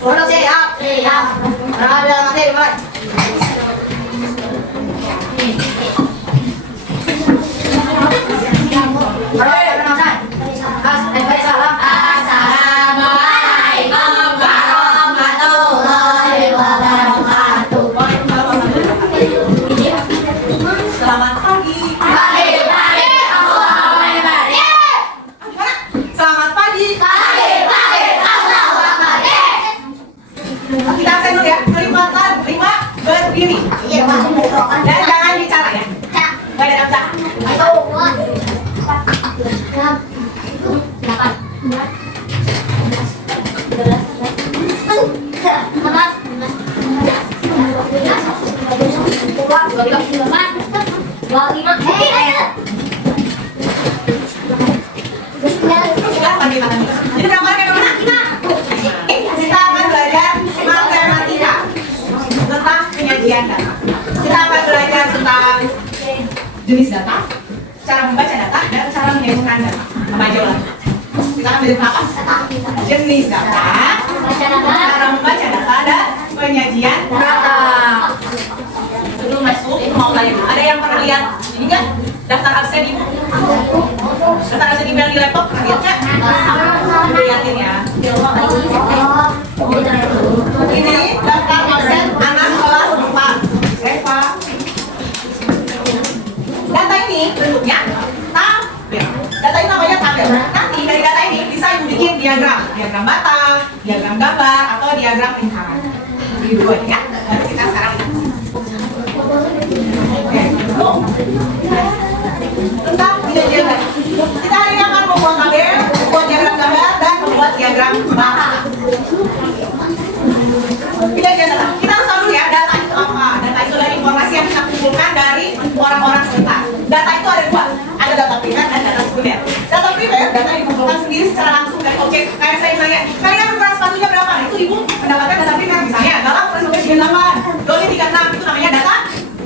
Udah siap. Siap. Ada materi, Pak. Assalamualaikum warahmatullahi wabarakatuh. Selamat pagi. Pagi, Allahu Akbar. Selamat pagi. Pagi, Allahu Akbar. Kita absen dulu ya. Kelipatan 5 berdiri. Iya, Pak. Dan jangan bicara ya. Gak ada absen. Sudah pagi tangan. Jadi gambar kayak mana? Kita akan belajar matematika tentang penyajian data. Kita akan belajar tentang jenis data, cara membaca data, dan cara menyajikan data. Apa aja lah? Kita akan belajar apa? Jenis data, cara membaca data, dan penyajian data. Sebelum masuk, mau tanya dulu. Ada yang pernah lihat ini nggak? Daftar absen ibu? Daftar absen ibu yang di laptop pernah lihat nggak? Lihatin ya. Ini daftar absen anak kelas 4 Eva. Data ini bentuknya tabel. Data ini namanya tabel. Nanti dari data ini bisa ibu bikin diagram, diagram batang, diagram gambar, atau diagram lingkaran. Ini dua ya. Baru kita sekarang lihat. Oke, dulu tentang penyajian data. Kita hari ini akan membuat tabel, membuat diagram gambar, dan membuat diagram batang. Penyajian data. Kita harus tahu dulu ya, data itu apa? Data itu adalah informasi yang kita kumpulkan dari orang-orang sekitar. Data itu ada dua, ada data primer dan data sekunder. Data primer, data yang dikumpulkan sendiri secara langsung dari objek. Kayak saya nanya, kalian ukuran sepatunya berapa? Itu ibu mendapatkan data primer. Misalnya, dalam ukuran sepatu 98, Doni 36, itu namanya data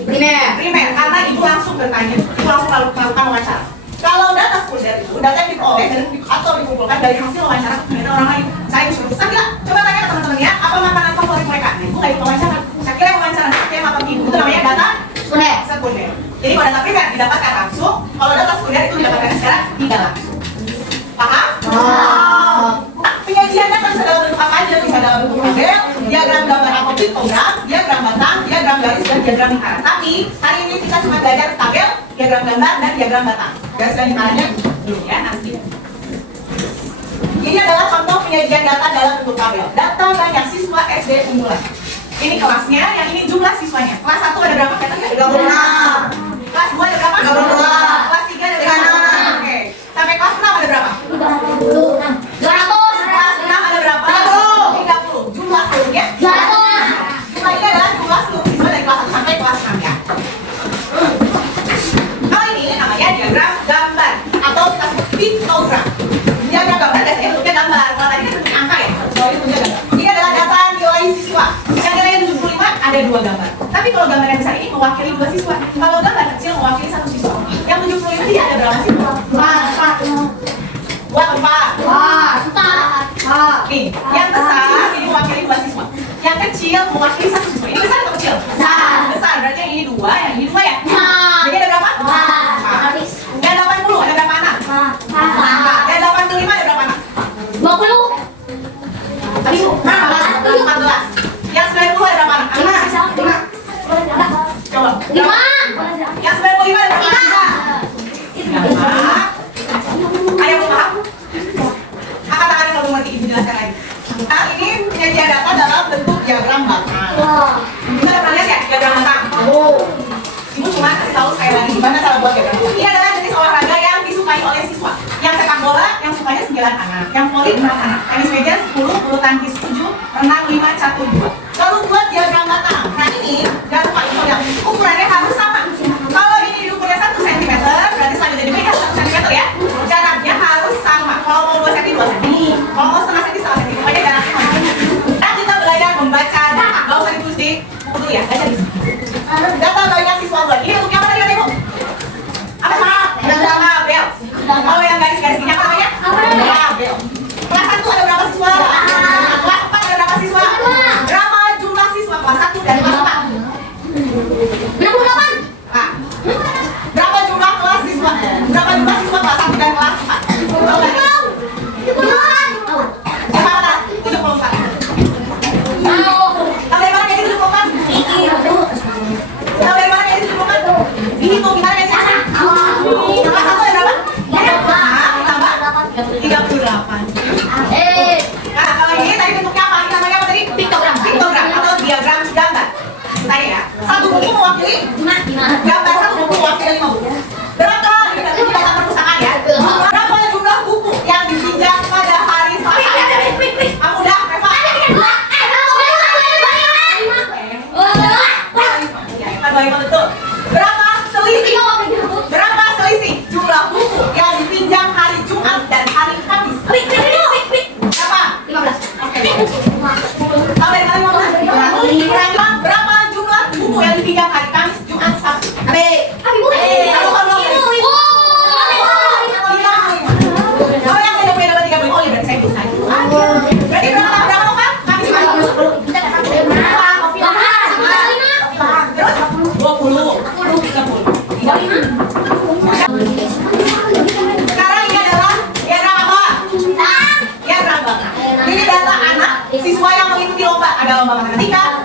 primer, karena ibu langsung bertanya, ibu langsung melakukan wawancara. Kalau data sekunder itu data yang diperoleh atau dikumpulkan dari hasil wawancara dengan orang lain. Saya Sakila, coba tanya ke teman-teman ya, apa makanan favorit mereka? Nah, ibu nggak ikut wawancara. Sakila yang wawancara, Sakila yang makan ibu, itu namanya data sekunder. Jadi kalau data primer didapatkan langsung, kalau data sekunder itu didapatkan secara tidak langsung. Paham? Penyajian data bisa dalam bentuk apa aja? Bisa dalam bentuk tabel, diagram gambar atau piktogram, diagram batang, diagram garis, dan diagram lingkaran. Tapi hari ini kita cuma belajar tabel, diagram gambar, dan diagram batang. Garis dan lingkarannya belum ya, nanti. Ini adalah contoh penyajian data dalam bentuk tabel. Data banyak siswa SD unggulan. Ini kelasnya, yang ini jumlah siswanya. Kelas 1 ada berapa? Kata nggak? 36. Kelas 2 ada berapa? 22. Kelas 3 ada berapa? Oke. Sampai kelas 6 ada berapa? 200. Kelas 6 ada berapa? 30. Jumlah seluruhnya? 200. Jumlah ini adalah jumlah seluruh siswa dari kelas 1 sampai kelas 6 ya. Kalau ini namanya diagram gambar atau kita sebut piktogram. Diagram gambar biasanya bentuknya gambar. Kalau tadi kan bentuknya angka ya. Kalau ini bentuknya gambar. Ini adalah data nilai siswa. Yang nilainya 75 ada 2 gambar. Tapi kalau gambar yang besar ini mewakili 2 siswa. Kalau gambar kecil mewakili 1 siswa. Yang 75 ini ada berapa siswa? 4. 4. Nih, yang besar ini mewakili 2 siswa. Yang kecil mewakili 1 siswa. Ini besar atau kecil? Besar. Berarti yang ini 2, yang ini 2 ya? Jadi ada berapa? 4. Yang 80 ada berapa anak? 4. Yang 85 ada berapa anak? 20. Tadi 14. Yang 90 ada berapa anak? 5. Coba. 5. Yang 95 ada berapa anak? 5. Ada yang belum paham? Angkat tangan kalau belum ngerti, ibu jelaskan lagi. Nah, ini penyajian data dalam bentuk diagram batang. Kita udah pernah lihat ya diagram batang? Ibu cuma kasih tahu sekali lagi gimana cara buat diagram. Ini adalah jenis olahraga yang disukai oleh siswa. Yang sepak bola, yang sukanya 9 anak. Yang voli 4 anak. Tenis meja 10, bulu tangkis 7, renang 5, catur 2. Lalu buat diagram batang. Nah ini, jangan lupa info yang ukurannya harus sama. Kalau ini diukurnya 1 cm, berarti selanjutnya diberikan 1 cm ya. Jaraknya harus sama. Kalau mau 2 cm, 2 cm. Kalau mau setengah cm, setengah cm. Pokoknya jaraknya sama. Nah kita belajar membaca data. Gak usah ditulis di buku dulu ya, baca di sini. Data banyak siswa buat. Ini bentuknya apa tadi kata ibu? Apa sih? Tabel. Kalau yang garis-garis ini apa namanya? Tabel. Kelas 1 ada berapa siswa? Kelas 4 ada berapa siswa?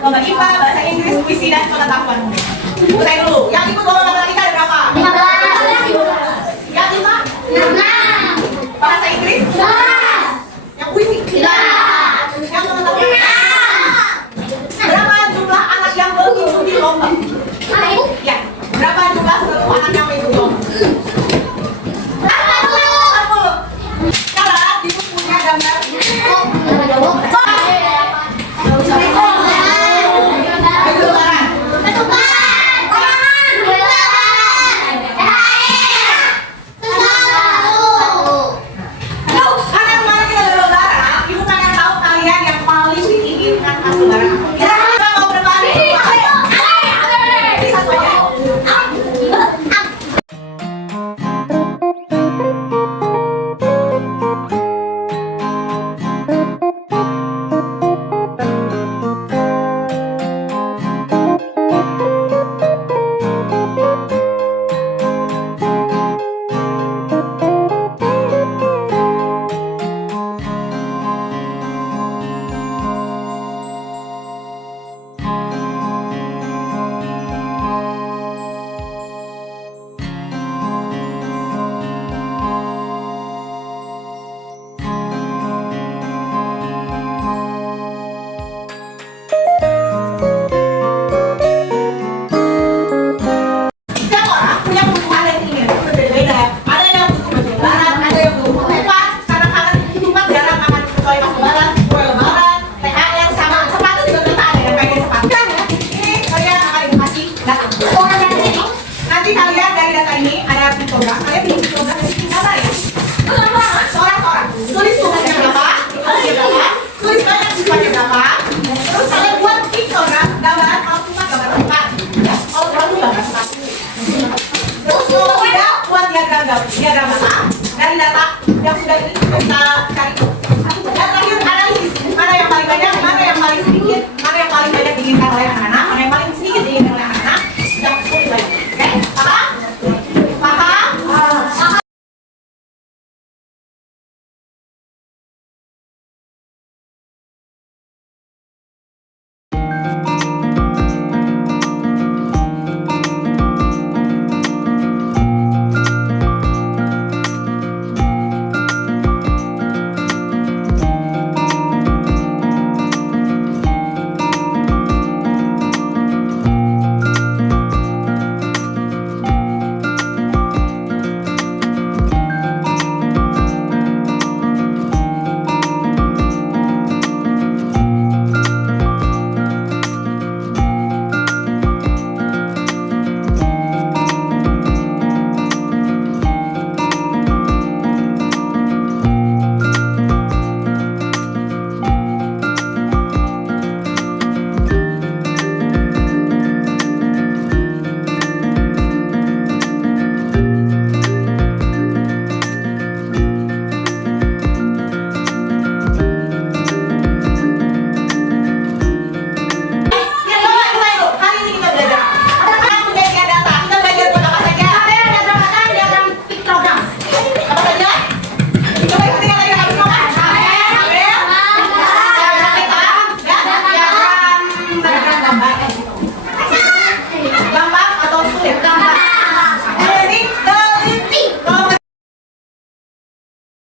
Lomba IPA, bahasa Inggris, puisi, dan pengetahuan. Mulai dulu. Yang ikut lomba